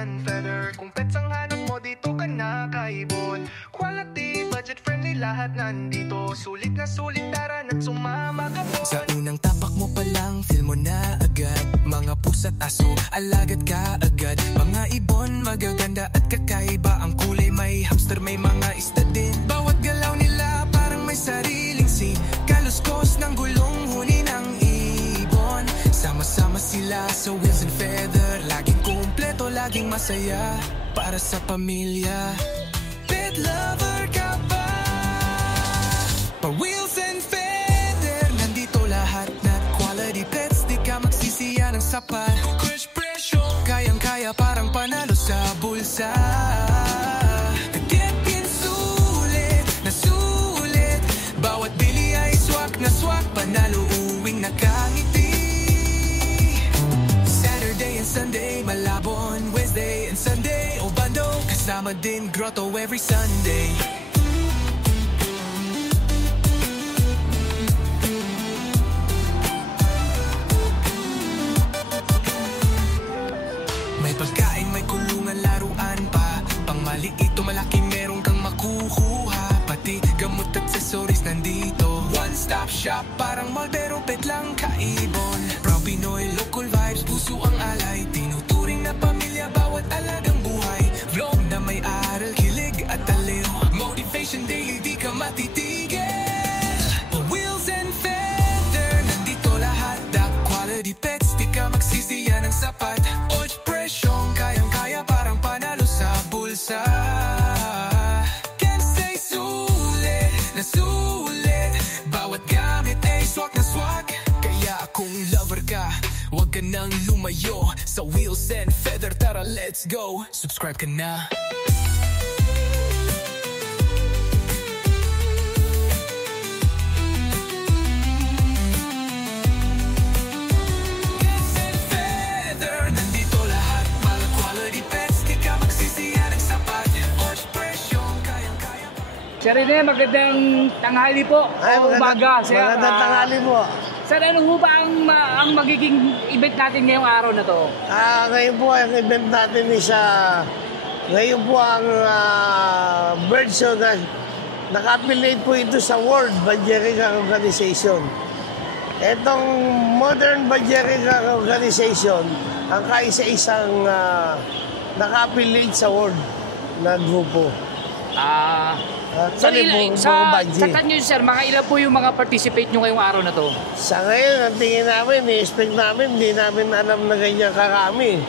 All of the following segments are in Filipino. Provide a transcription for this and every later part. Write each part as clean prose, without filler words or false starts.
and Feather. Kung pets ang hanap mo, dito ka na kaibon. Quality, budget friendly, lahat nandito. Sulit na sulit, tara na't sumama ka po. Sa unang tapak mo pa lang, feel mo na agad. Mga pusa't aso, alagad ka agad. Mga ibon, magaganda at kakaiba. Ang kulay may hamster, may mga isda din. Bawat galaw nila parang may sariling scene. Kaluskos ng gulong huni ng ibon. Sama-sama sila sa Wheels and Feather. Laging kumpleto, laging masaya para sa pamilya. Pet lover ka ba? Pa-Wheels and Feather, nandito lahat na quality pets. Di ka magsisiya ng sapat. Crush presyo, kayang-kaya parang panalo sa bulsa. Kagetkin sulit na sulit. Bawat bili ay swak na swak. Panalo uwing nakangiti. Saturday and Sunday, Malabon. Wednesday and Sunday, Obando. Kasama din Grotto every Sunday. May pagkain, may kulungan, laruan pa. Pang maliit o malaki meron kang makukuha. Pati gamot at accessories nandito. One-stop shop, parang mall pero pet lang kaibon. Proud Pinoy, local vibes, puso ang alay. Tinuturing na pamilya, bawat alagang buhay. Vlog na may aral, kilig at aliw. Motivation daily, di ka matitigil. Wheels and Feather, nandito lahat. The quality pets, di ka magsisiya ng sapat. Och presyong, kayang-kaya parang panalo sa bulsa. Can't say sulit na sulit. Bawat gamit ay swak na swak. Kaya kung lover ka, huwag ka nang lumayo. Sa Wheels and Feather, tara let's go. Subscribe ka na. Wheels and Feather, nandito lahat. Mahal quality pets, di ka magsisiya ng sapat. Och presyong, kayang-kaya. Sir Rene, magandang tanghali po. O umaga, sir. Magandang tanghali po. Sir, ano po ba ang magiging event natin ngayong araw na to? Ngayon po ang event natin is ngayon po ang bird show na naka-affiliate po ito sa World Budgerigar Organization. Itong Modern Budgerigar Organization ang kaisa-isang naka-affiliate sa World na grupo. Sa cut nyo, sir, mga ilan po yung mga participate nyo ngayong araw na to? Sa ngayon, ang tingin namin, i-expect namin, hindi namin alam na ganyan karami.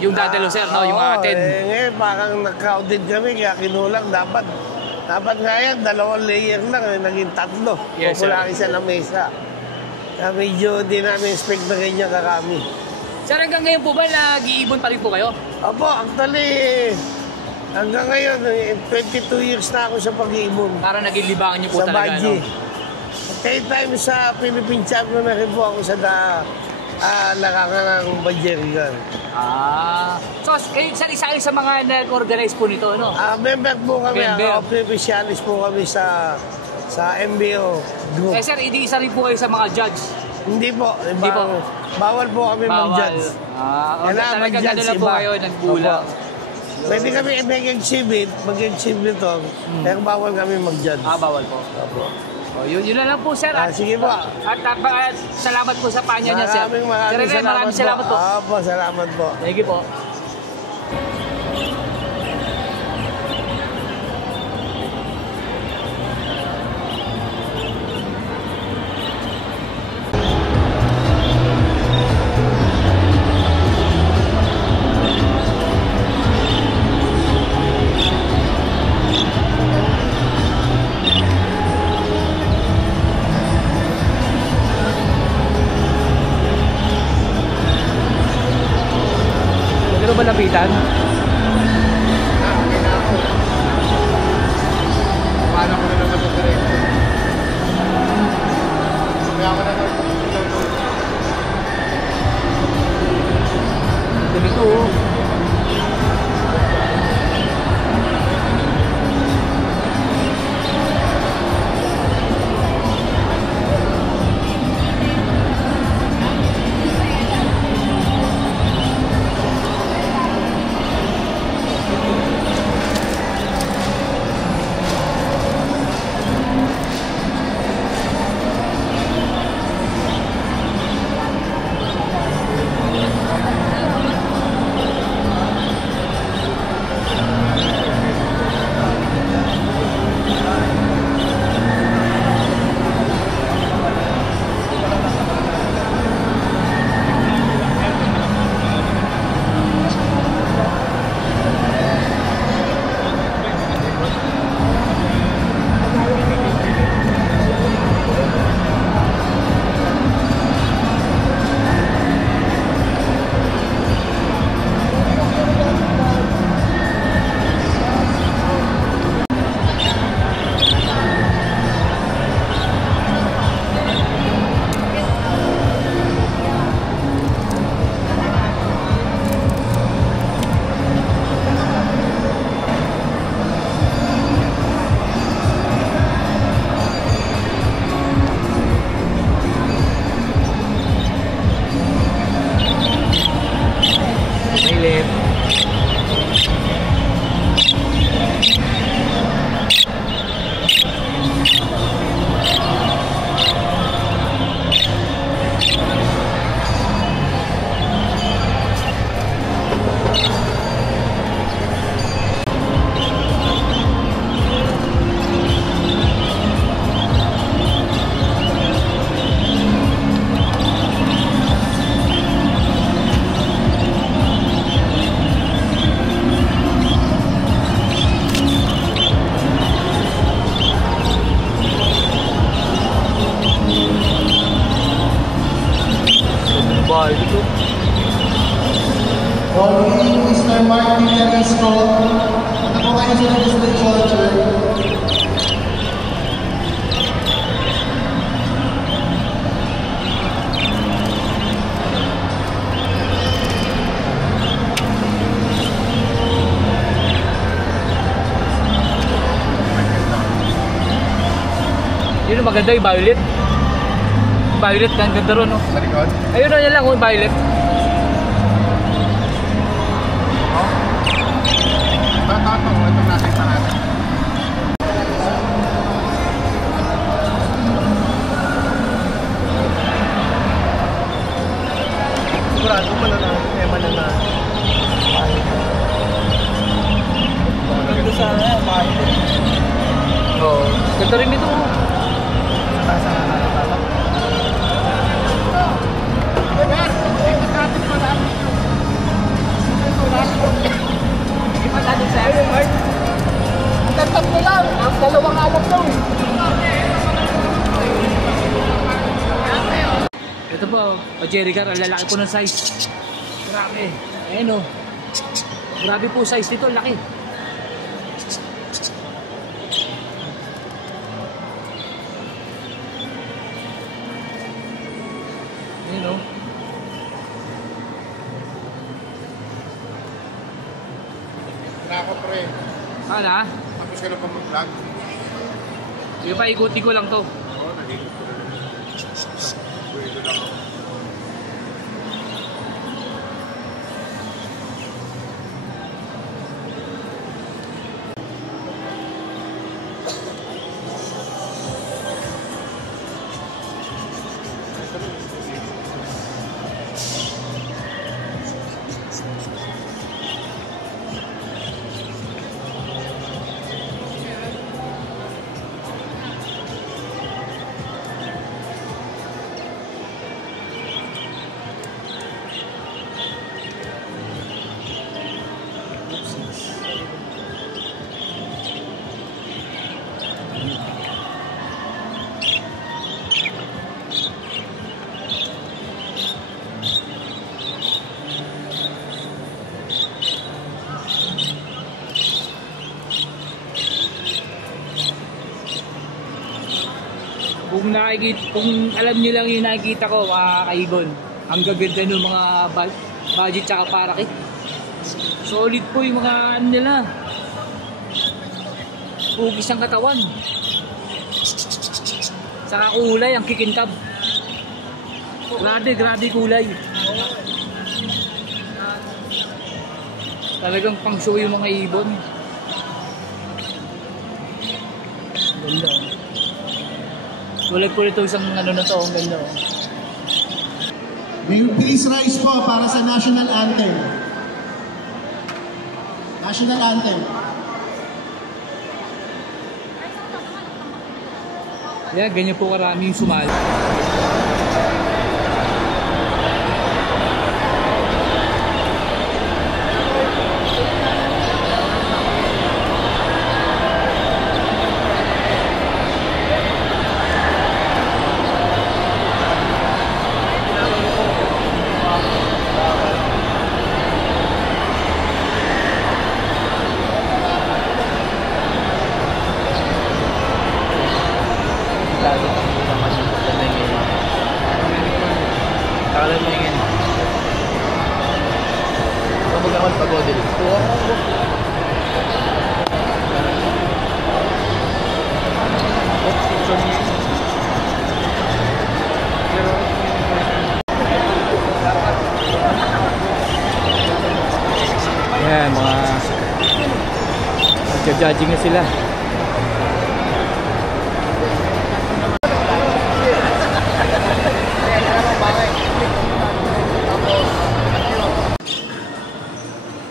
Yung dadalo, sir, no? Yung atin. Ngayon, parang nag-crowded kami, kaya kinulang. Dapat nga yan, 2 layer lang, naging 3. Yes, sir. Kukulang isa na mesa. Kaya medyo hindi namin expect na ganyan karami. Sir, hanggang ngayon po ba nag-iibon pa rin po kayo? Opo, actually, hanggang ngayon, 22 years na ako sa pag-iibon. Para naging libangan nyo po Sa talaga, Baji. no? 10 times sa Philippine champion na rin po ako sa larangan ng Budgerigar. So, sir, isa sa mga nag-organize po nito, no? Member po kami, Member. officialis po kami sa MBO group. Sir, hindi isa rin po kayo sa mga judge. Hindi po. Hindi po. Bawal po kami mag-judge. Talagang mag-judge na po iba. kayo, nagbulang. Pwede kami mag-exhibit ito, pero bawal kami mag-judge. Bawal po. Opo. Yun na lang po, sir. Sige po. At salamat po sa panya niya, sir. Maraming salamat po. Opo, salamat po. Thank you po. Pwede ba lapitan? Paano ko na naman ito rin? Kaya ko na Ganito. dress code. Punta po kayo sa registration, sir. Yun ang maganda yung violet. Violet, ang ganda ron, no? Sa likod? Ayun na yan lang, yung violet. Itong nakita natin. Sigurado ko na tema na na. Ganda sana, violet. Oo. Ganda rin ito. Hindi pa natin sa iyo, Mark. Ang tatlo lang. Ang dalawang alam daw. Ito po, Jerry Car, ang lalaki po ng size. Grabe. Ayan o. Grabe po size nito, laki. Ayan o. Ako, pre. Sana? Tapos ka na pa mag-vlog. Yung pa, ikuti ko lang to. Oo, nag-ikot ko na rin. Pwede lang ako. Kung alam niyo lang yung nakikita ko, mga kaibon, ang gaganda ng mga budget tsaka parakit. Solid po yung mga ano nila. Hugis ang katawan. Saka kulay, ang kikintab. Grabe kulay. Talagang pang show yung mga ibon. Ganda. Tulad po ito isang ano na to, ang ganda. Please rise po para sa National Anthem. National Anthem. Kaya ganyan po karami yung sumali. Kala mo ingin. Ito mag-amal pag-odil. Ayan, mga nagja-judging na sila.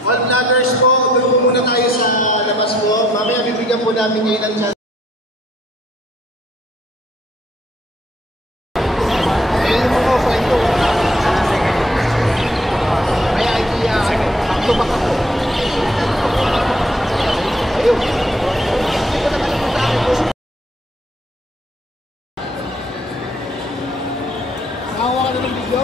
All vloggers po, doon po muna tayo sa labas po. Mamaya bibigyan po namin kayo ng chance. Ayun yung mga offline ko. Kaya idea, back-to-back ako. Ayun. Nakawa ka na ng video?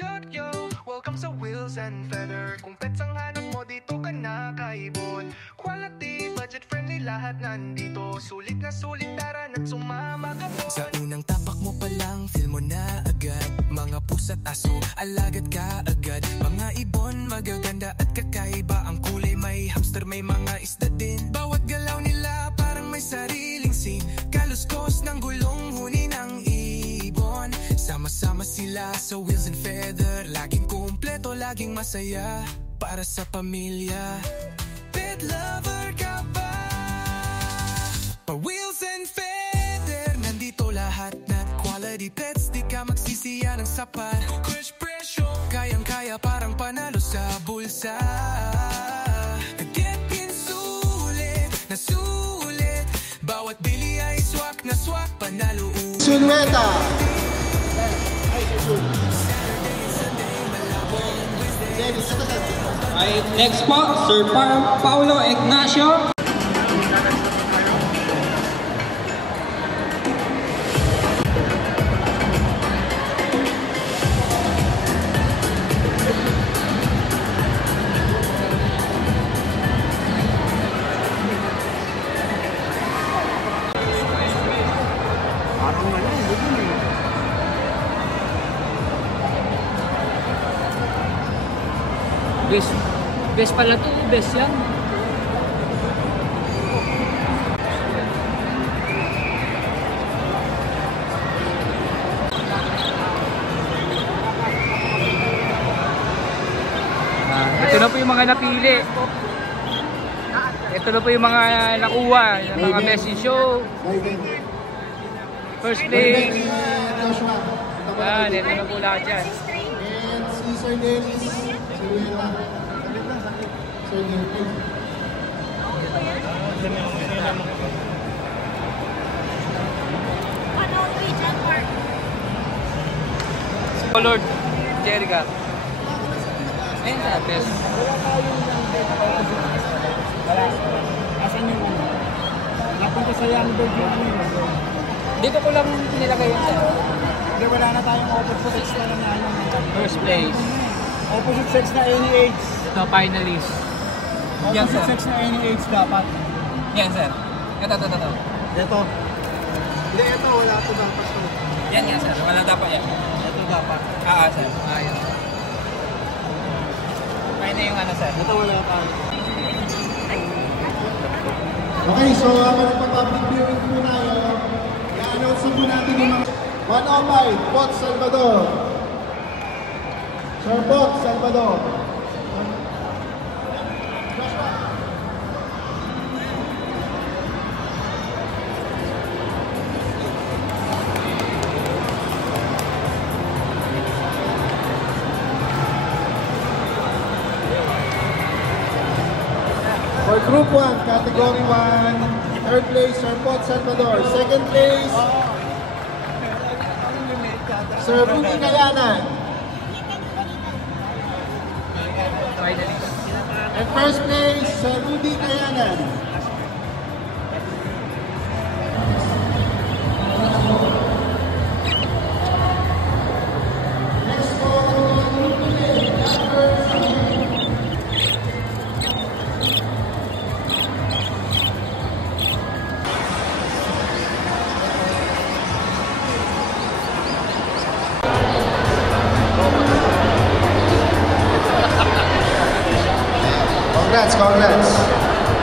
Yo, welcome sa Wheels and Feather. Kung pets ang hanap mo, dito ka na kaibon. Quality, budget friendly, lahat nandito. Sulit na sulit, tara na't sumama ka po. Sa unang tapak mo pa lang, feel mo na agad. Mga pusa't aso, alagad ka agad. Mga ibon, magaganda at kakaiba. Ang kulay may hamster, may mga isda din. Bawat galaw nila parang may sariling scene. Kaluskos ng gulong huni ng ibon. Sama-sama sila sa Wheels and Feather. Laging kumpleto, laging masaya. Para sa pamilya. Pet lover ka ba? Pa Wheels and Feather, nandito lahat na quality pets. Di ka magsisiya ng sapat. Crush presyo, kayang-kaya parang panalo sa bulsa. Get in sulit na sulit. Bawat bili ay swak na swak, panalo Sunweta. Ay, next po, Sir Paulo Ignacio. Best pala to, best yan. Ito na po yung mga napili. Ito na po yung mga nakuha, yung mga best in show. First place. Yan, ito na po lahat yan. Lord Jerica. Ayun sa best. Wala. Asan yung ano? Napunta sa Youngberg yung ano yun. Dito ko lang nilagay yun sir. Hindi, wala na tayong opposite sex na ano. First place. Opposite sex na any age. Ito, finalist. Yan, Opposite sir. sex na any age dapat. Yan sir. Ito. Ito. Hindi, ito. Wala ito dapat to. Yan sir. Wala dapat yan. Ito dapat. Sir. Ayun. Kaya na yung ano sir. Ito wala pa. Okay, so habang nagpa-public viewing po tayo, i-announce po natin yung mga 105, Bot Salvador. Sir Bot Salvador. For Group 1, Category 1, third place, Sir Bot Salvador. Second place, Sir Rudy Kayanan. Finalist. And first place, Sir Rudy Kayanan. Congrats.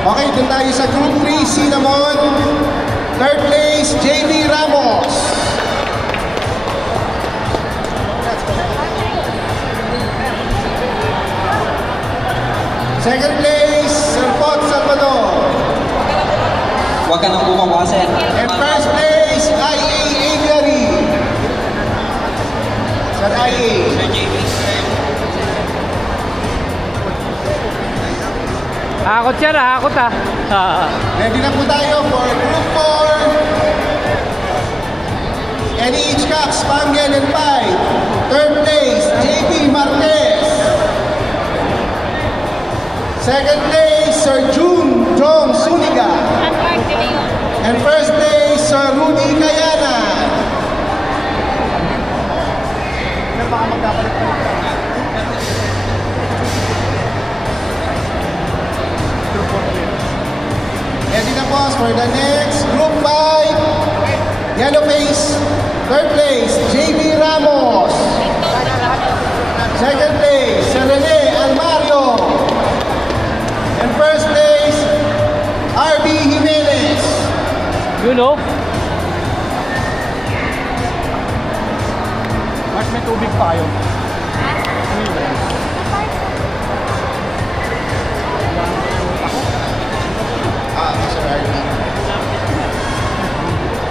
Okay, dun tayo sa Group 3, Cinnamon. Third place, JB Ramos. Second place, Sir Bot Salvador. Huwag ka nang bumaba, sir. And first place, IA Aviary. Sir IA. Sir JB. Hakot siya na, hakot ah. Ready na po tayo for Group 4. NEH Cox, Pangel and Pai. Third place, JB Marquez. Second place, Sir June Jong Suniga. And first place, Sir Rudy Kayana. Baka magkakalit for the next Group 5. Yellow face, third place, JB Ramos. Second place, Rene Almario. And first place, RB Jimenez. You know? Mas may tubig pa yun.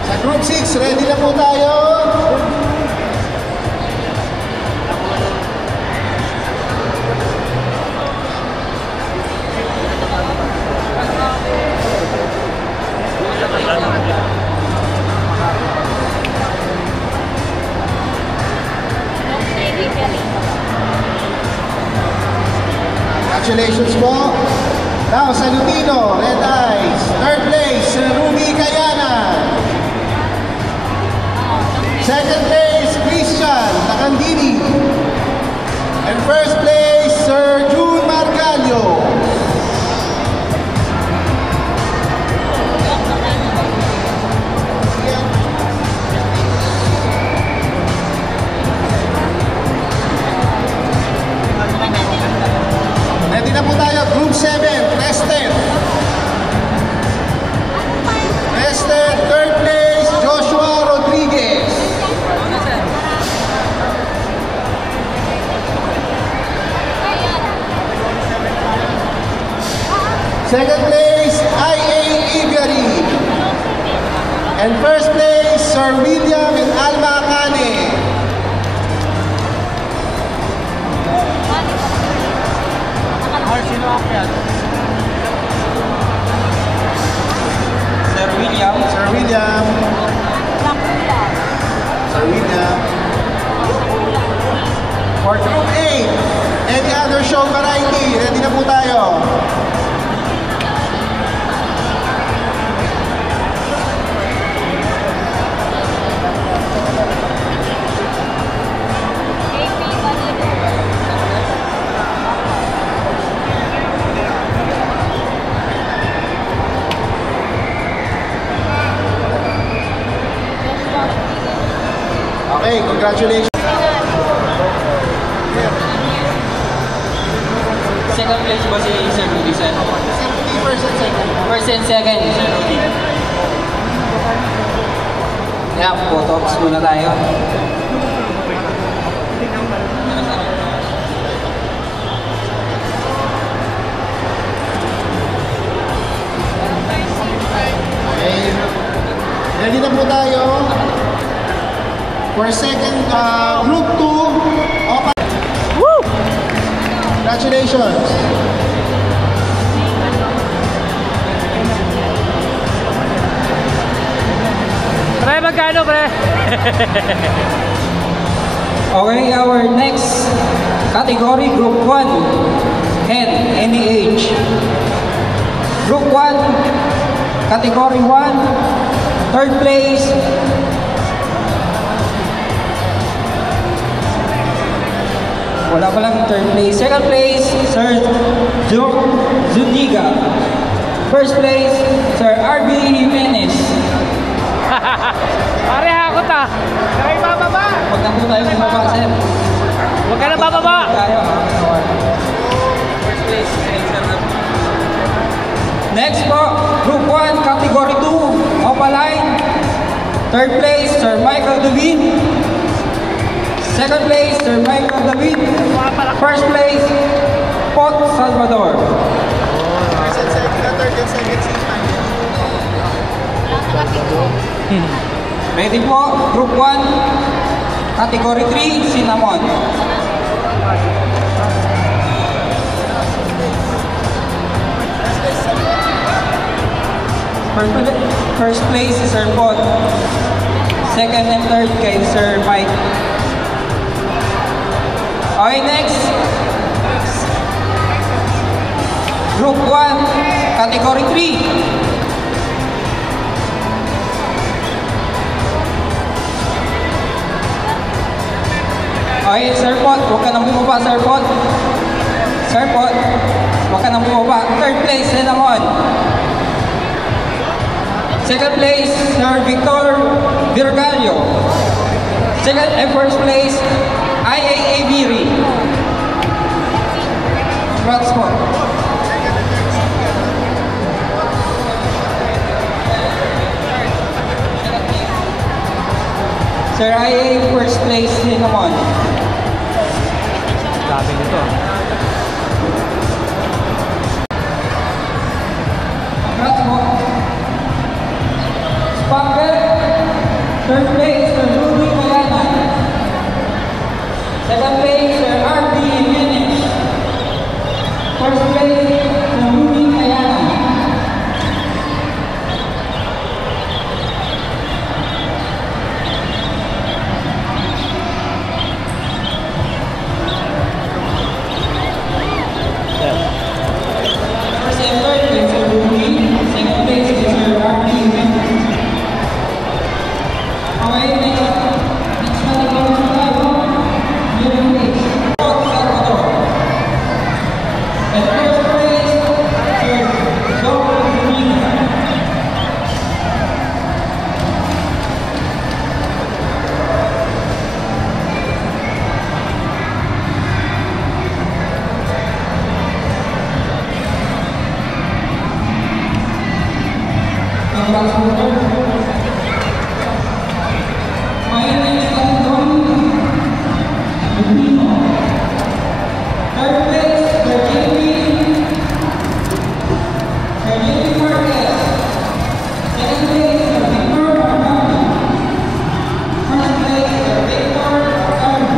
Sa Group 6, ready na po tayo. Congratulations po. Now, Salutino, Red Eyes. Third place, Ruby Kayana. Second place, Christian Takandini. And first place, Sir June Margallo. Ready na po tayo, Group 7, Rested. Rested, third place, Joshua Rodriguez. Second place, IA Igari. And first place, Sir William and Alma Akane. Sir William. Sir William. Sir William. For Group 8, any other show variety, ready na po tayo. Okay, congratulations. Second place ba si Sir Rudy, sir? 70% second. First and second, Sir Rudy. Kaya, photo-ops muna tayo. Okay. Ready na po tayo. For second, Group 2, open. Woo! Congratulations. Pre, magkano pre? Okay, our next category, Group 1, Head, any age. Group 1, Category 1, third place, wala pa lang third place. Second place, Sir Zuniga. First place, Sir RB Jimenez. Pare, hakot ah. Huwag na po tayo bumaba, sir. Huwag ka na bababa. Tayo. First place, Sir RB. Next po, Group 1, Category 2, Opaline. Third place, Sir Michael David. Second place, Sir Michael David. First place, Pot Salvador. Ready po, Group 1, Category 3, Cinnamon. First place, Sir Pot. Second and third kay Sir Mike. Okay, next. Group 1, Category 3. Okay, Sir Pot, huwag ka nang bumaba, Sir Pot. Sir Pot, huwag ka nang bumaba. Third place, Cinnamon. Second place, Sir Victor Virgalio. Second and first place, IAA Viri. Congrats po. Sir IA, first place din naman. Grabe nito. Congrats po. Spangle, third place, Sir Rudy Mayana. Second place, Sir RB Jimenez. First place, Sir Rudy Mayana. First and third place, Sir Rudy. Second place, Sir RB Jimenez. Okay, next one tayo. Middle place. Salvador. And first place, Sir Dom Domina. Congrats po. My name is Dom Domino. Third place, Sir JP Marquez. Second place, Sir Victor Armani. First place, Sir Victor Armani.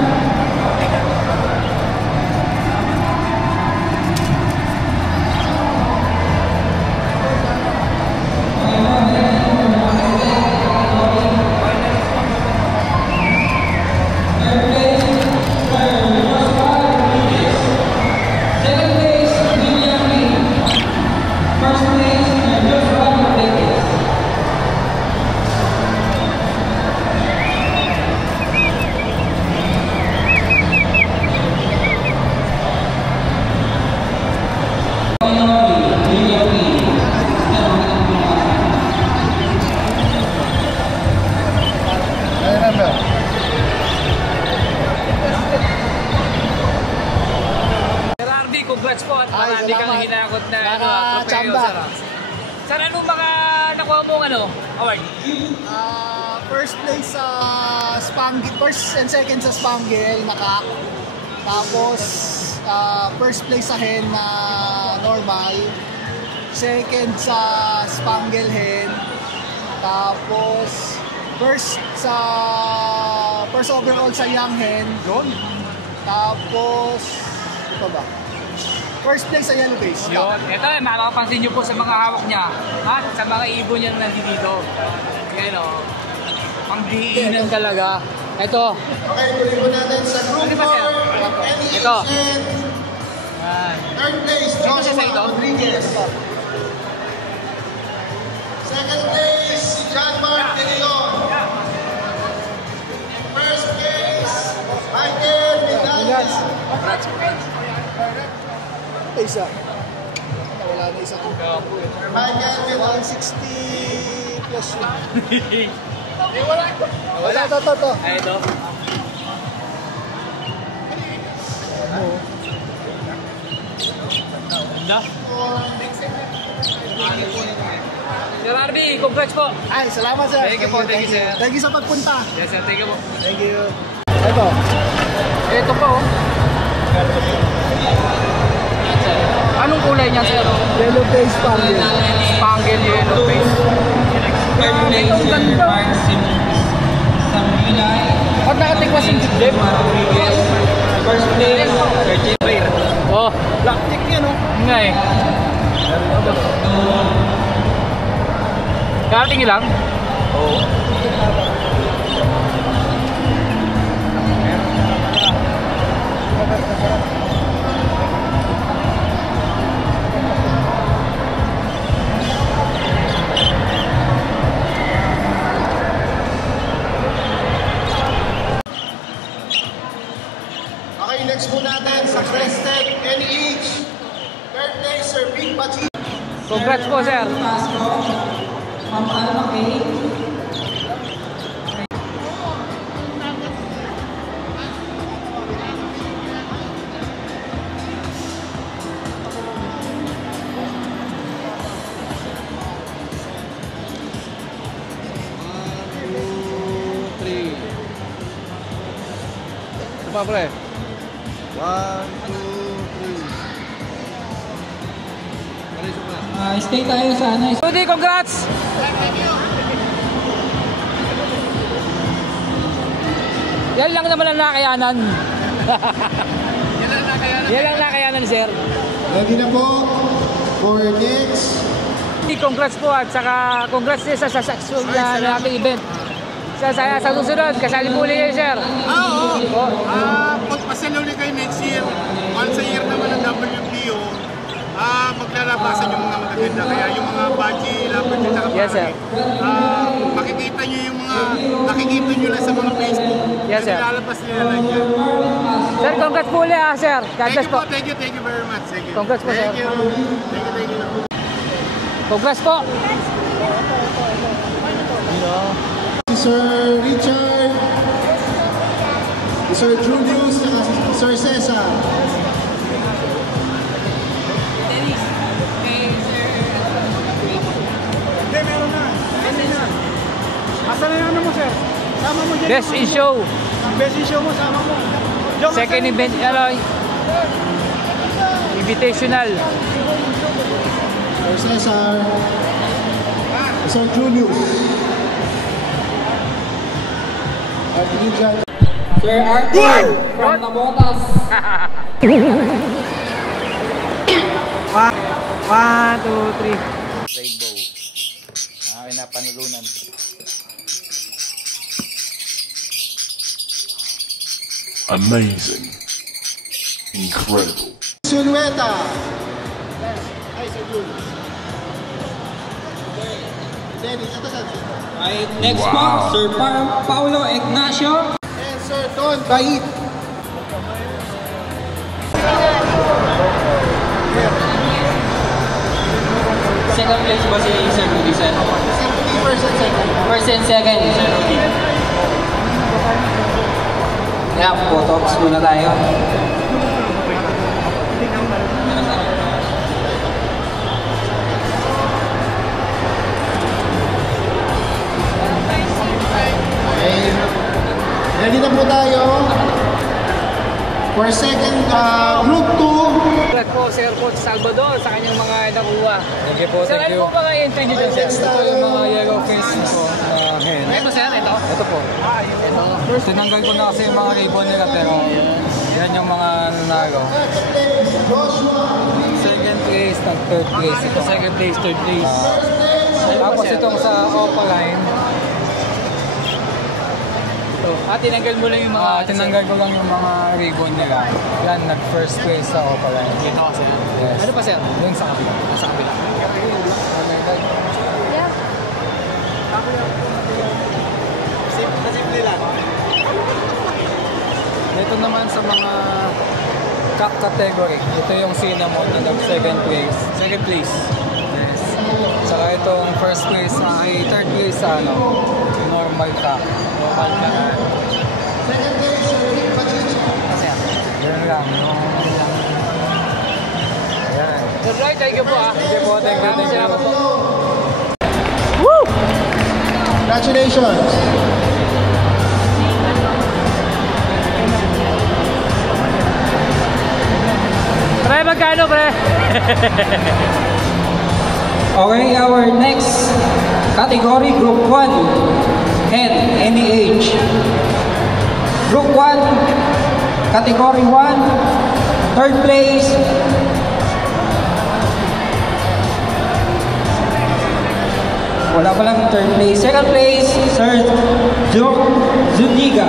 Third place, Sir Joshua Rodriguez. Second place, William Lee. First place, Sir Joshua Rodriguez. William Lee. Sir RD, congrats po at Ay, marami kang salamat. hinakot na Nakachamba. trofeo, sir. Sir, anong mga nakuha mong award? First place sa Spangle, first and second sa Spangle, nakak. Tapos, first place sa hen na normal. Second sa Spangle hen. Tapos, first overall sa young hen. Tapos, ito ba? First place sa yellow base. Yun. Ito, makapansin nyo po sa mga hawak niya at sa mga ibon niya na nandito. Yan o. Pangdiinan talaga. Ito. Okay, tuloy po natin sa group Ano ba, sir? 4. Ito. Yan. Third place, Ano siya sa Joshua ito? Rodriguez. Second place, John Mark De Leon. First place, Michael Medalla. Ito isa. Wala na isa. Michael Medalla. 160 plus yun. Wala. Ito. Ay, ito. Ganda. Sir RB, congrats po. Ay, salamat sir. Thank you po, thank you, sir. Thank you sa pagpunta. Yes, sir. Thank you po. Thank you. Ito. Ito po. Anong kulay niya, sir? Yellow face Spangle. Spangle yellow face. Third place, Sir Mark Samilay. Ba't nakatikwas yung dibdib? Rodriguez. First place, Sir JP. Oh, Black yan o. nga eh. Karating lang? Oo. Okay, next po natin sa Crested NEH. Third place, Sir Big Bachi. Congrats po, sir. Ma'am Alma Kay. Ito pa, pre. 1, 2, 3. Stay tayo sa ano. Rudy, congrats! Yan lang naman ang nakayanan. Yan lang nakayanan, sir. Ready na po for next. Congrats po at saka congrats din sa successful na ating event. Sa susunod, kasali po ulit kayo, sir. Oo. Pagpasalo ulit kayo next year. Once a year naman ang WPO. Maglalabasan yung mga magaganda. Kaya yung mga baji, lapad at saka Yes, sir. makikita nyo yung mga, nakikita nyo lang sa mga Facebook. Yes, sir. Lalabas nila lang yan. Sir, congrats po ulit, sir. God bless po. Thank you very much. Thank you. Congrats po, sir. Thank you. Congrats po. Sir Richard, Sir Julius, at Sir Cesar. Asa na yung ano mo, sir? Sama mo dyan. Best in show. Best in show mo, sama mo. Diyan ka, Second sir. event, invitational. Sir Cesar, Sir Julius. At Richard. Sir Arthur from Nabotas. 1, 2, 3. Rainbow. Akin na panulunan. Amazing. Incredible. Silueta. Ay, Sir Julius. Dennis, ito sa Next po, Sir Paulo Ignacio. and Sir Don Bait. Second place ba si Sir Rudy, sir? 70% second. First and second, Sir Rudy. Kaya, photox muna tayo. Ready na po tayo for second group 2. Congrats po, Sir Coach Salvador, sa kanyang mga nakuha. Thank you po, Sir, thank ano you. po mga entry nyo dyan, sir? Ito yung mga yellow face ko na hen. Ito, sir, ito. Ito po. Tinanggal ko na kasi yung mga ribbon nila pero yan yung mga nanalo. Second place, third place. Ito Second place, third place. Tapos itong sa Opaline, Tinanggal mo lang yung mga... tinanggal ko lang yung mga ribbon nila. Yan, nag-first place sa Opaline. Ito kasi. Yes. Ano pa, sir? Yun sa kapila. Sa kabila. Simple lang. Ito naman sa mga cup category. Ito yung cinnamon na nag-second place. Second place. Yes. Saka itong first place ay third place sa normal cup. Normal cup. Yun lang. Ayan. Alright, thank you po, Thank you po. Thank you. Thank you. Congratulations. Pre, magkano, pre? Okay, our next category, Group 1, Head, any age. Group 1, Category 1, third place, wala pa lang third place. Second place, Sir Zuniga.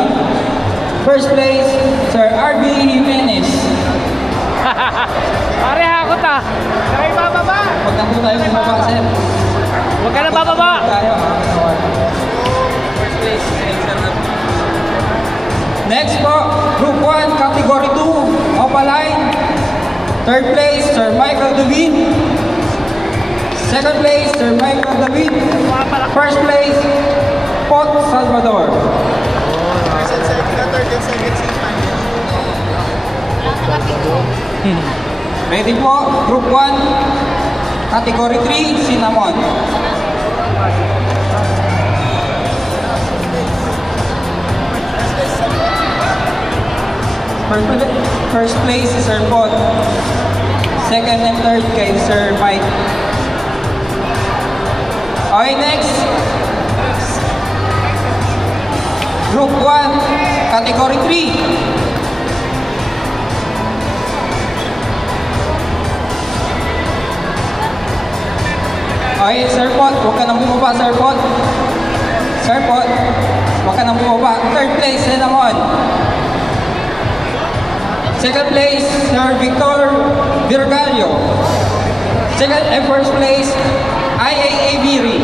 First place, Sir RB Jimenez. Pare, hakot ah. Kaya bababa. Huwag na po tayo bumaba, sir. Huwag ka na bababa. Tayo, first place, next po, Group 1, Category 2, Opaline. Third place, Sir Michael Dubin. Second place, Sir Michael David. First place, Pot Salvador. First and second, third and second, Ready po, Group 1, Category 3, Cinnamon. First place is Sir Pot. Second and third kay Sir Mike. Okay, next. Group 1, Category 3. Okay, Sir Pot, huwag ka nang bumaba, Sir Pot. Sir Pot, huwag ka nang bumaba. Third place, Cinnamon. Second place, Sir Victor Virgalio. Second and first place, IAA Viri.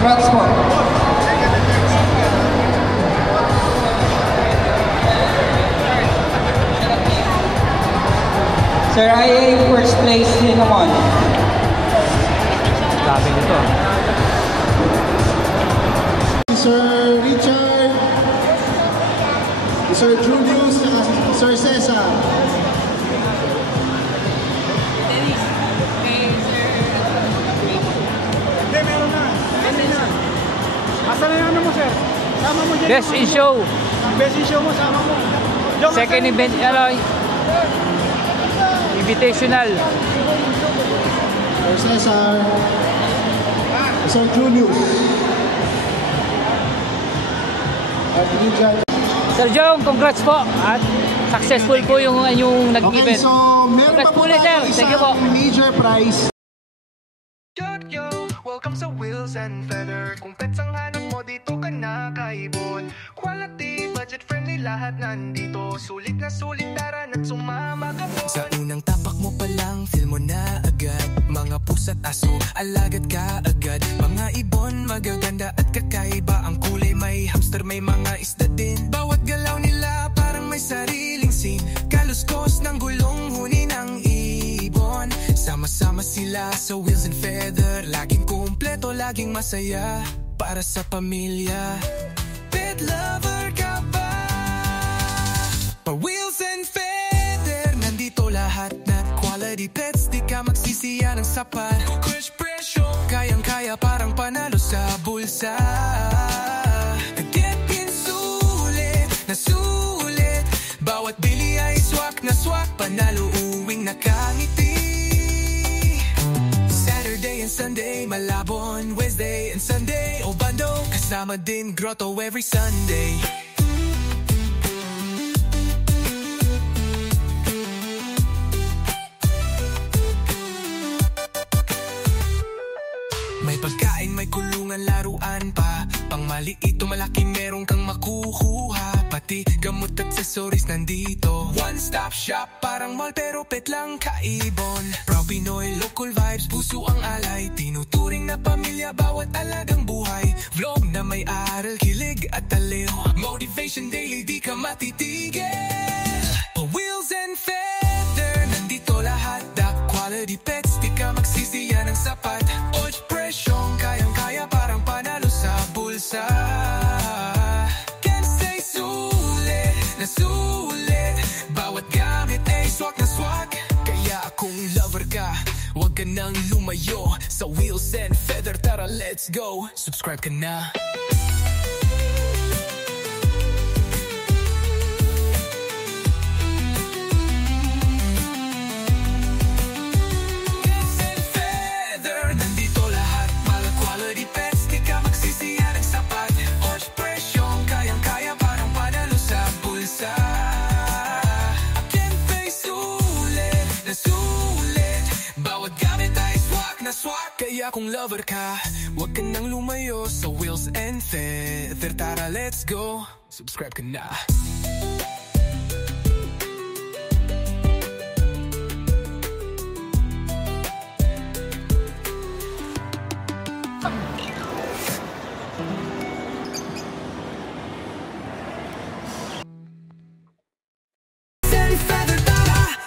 Congrats po. Sir IAA, first place, Cinnamon. Grabe nito. Sir Richard, Sir Julius, Sir Cesar. Hindi, meron na. Meron na. Asa na yung ano mo, sir? Sama mo dyan. Best in show. Best in show mo, sama mo. Second event, invitational. Sir Cesar, Sir Julius. At Richard. Sir Jong, congrats po. At successful po yung naging Okay, event. so meron Congrats pa po po ulit, sir. tayo Thank you po. isang major prize. Yo, welcome sa Wheels and Feather. Kung pets ang hanap mo, dito ka na kaibon. Quality, budget friendly, lahat nandito. Sulit na sulit, tara na't sumama ka po. Sa unang tapak mo pa lang, feel mo na agad. Mga pusa't aso, alagad ka agad. Mga ibon, magaganda at kakaiba. Ang kulay may hamster, may mga isda din. Bawat galaw nila parang may sariling scene. Kaluskos ng gulong huni ng ibon. Sama-sama sila sa Wheels and Feather. Laging kumpleto, laging masaya. Para sa pamilya. Pet lover ka ba? Pa-Wheels and Feather, nandito lahat na quality pets. Di ka magsisiya ng sapat. Crush presyo, kayang-kaya parang panalo sa bulsa. Get in sulit na sulit. Bawat bili ay swak na swak. Panalo uwing nakangiti. Saturday and Sunday, Malabon. Wednesday and Sunday, Obando. Kasama din Grotto every Sunday. May pagkain, may kulungan, laruan pa. Pang maliit o malaki meron kang makukuha. Pati gamot at accessories nandito. One stop shop, parang mall pero pet lang kaibon. Proud Pinoy, local vibes, puso ang alay. Tinuturing na pamilya, bawat alagang buhay. Vlog na may aral, kilig at aliw. Motivation daily, di ka matitigil. Wheels and Feather, nandito lahat. The quality pets, di ka magsisiya ng sapat. Och presyong, kayang-kaya parang panalo sa bulsa. Can't say sulit na sulit. Bawat gamit ay swak na swak. Kaya kung lover ka, huwag ka nang lumayo. Sa Wheels and Feather, tara let's go. Subscribe ka na. Kaya kung lover ka, huwag ka nang lumayo. Sa Wheels and Feather, tara let's go. Subscribe ka na.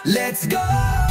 Let's go!